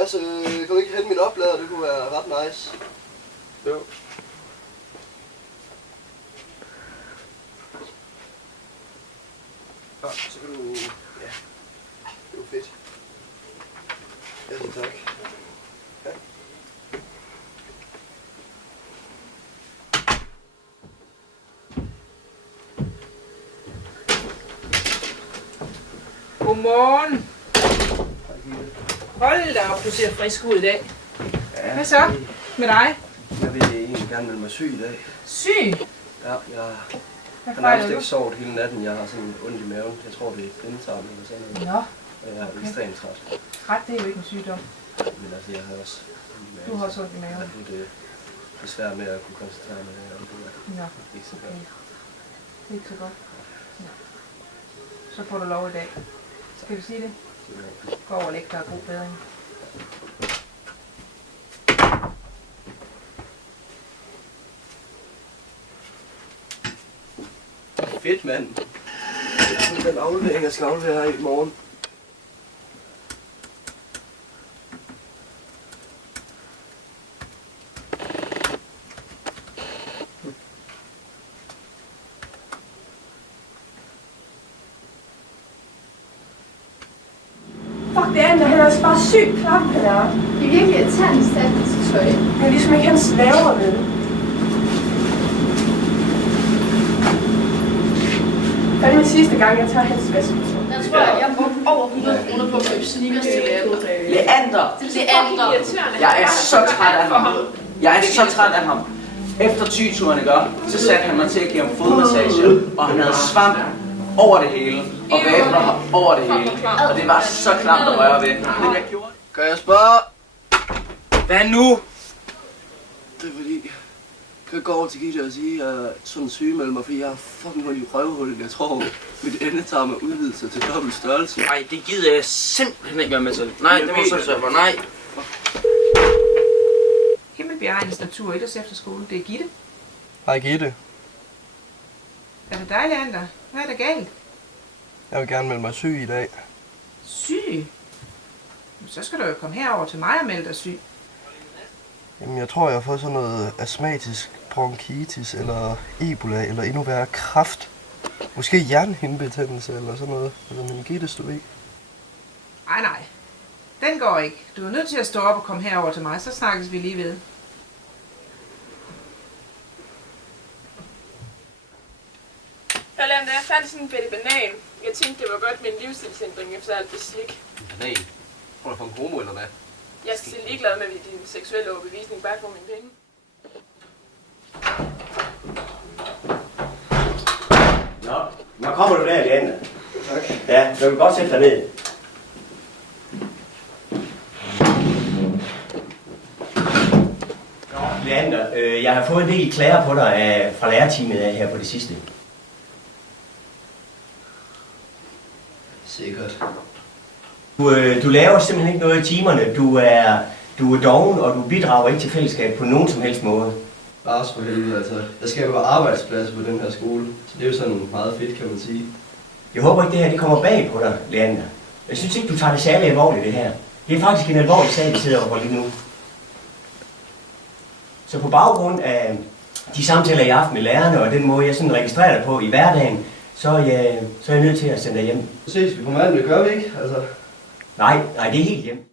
Mads, kan du ikke hente mit oplader? Det kunne være ret nice. Jo. Ja, så kan du... Ja, det var fedt. Ja, så tak. Ja. Godmorgen. Hold da op, du ser frisk ud i dag. Ja, hvad så med dig? Jeg vil egentlig gerne melde mig syg i dag. Syg? Ja, jeg Hvad har fejler nærmest du? ikke sovet hele natten. Jeg har sådan ondt i maven. Jeg tror, det er blindtarmen eller sådan noget. Nå, Og jeg er ekstremt træt. ret, det er jo ikke en sygdom. Men altså, jeg har også ondt i maven. Du har også ondt i maven. Ja, det er svært med at kunne koncentrere mig. Nå, Det er ikke så okay. godt. Det er ikke så godt. Ja. Så får du lov i dag. Skal vi sige det? Gå over og læg dig, god bedring. Fedt, mand. Den aflevering, jeg skal aflevere her i morgen. Fuck, det er han er altså bare sygt klam, han er. Det er virkelig irriterende til tøj. Han er ligesom ikke hans laver, vel? Hvad er det sidste gang, jeg tager hans vasketøj? Jeg tror, at jeg har brugt over 100 kroner på at købe sneakers til Leander. Leander! Leander. Jeg er så træt af ham. Jeg er så træt af ham. Efter tyturen, ikke? Så satte han mig til at give ham fodmassage, og han havde svamp over det hele, og vabler over det hele. Og det var så klamt at røre ved. Men jeg gjorde det. Kan jeg spørge? Hvad nu? Det er fordi... Kan jeg gå over til Gitte og sige, at jeg er sådan sygemelder mig, fordi jeg har fucking hul i røvhullet. Jeg tror, mit endetarm er udvidet sig til dobbelt størrelse. Nej, det gider jeg simpelthen ikke være med til. Nej, det må så sørge for. Nej. Himmelbjergens Natur Idræts Efterskole. Det er Gitte. Hej Gitte. Er det dig, Leander? Hvad er der galt? Jeg vil gerne melde mig syg i dag. Syg? Så skal du jo komme herover til mig og melde dig syg. Jamen, jeg tror, jeg har fået sådan noget astmatisk bronkitis, eller ebola, eller endnu værre kræft. Måske hjernehindebetændelse, eller sådan noget. Eller meningitis, du ved. Nej. Den går ikke. Du er nødt til at stå op og komme herover til mig, så snakkes vi lige ved. Leander, jeg fandt sådan en bitte banan. Jeg tænkte, det var godt med en livsstilsændring efter alt det slik. Nej. Tror du for en homo, eller hvad? Jeg er så ligeglad med din seksuelle overbevisning. Bare få mine penge. Nå kommer du der, Leander. Tak. Ja, du kan godt sætte dig ned. Nå, Leander, jeg har fået en del klager på dig fra lærerteamet af her på det sidste. Sikkert. Du laver simpelthen ikke noget i timerne. Du er doven, og du bidrager ikke til fællesskab på nogen som helst måde. Lars, for helvede, altså. Jeg skaber arbejdspladser på den her skole, så det er jo sådan meget fedt, kan man sige. Jeg håber ikke, det her kommer bag på dig, Leander. Jeg synes ikke, du tager det særlig alvorligt, det her. Det er faktisk en alvorlig sag, vi sidder over lige nu. Så på baggrund af de samtaler i aften med lærerne, og den måde, jeg sådan registrerer dig på i hverdagen, så er jeg nødt til at sende dig hjem. Så ses vi på mandag, det gør vi ikke, altså. Nej, det er helt hjem.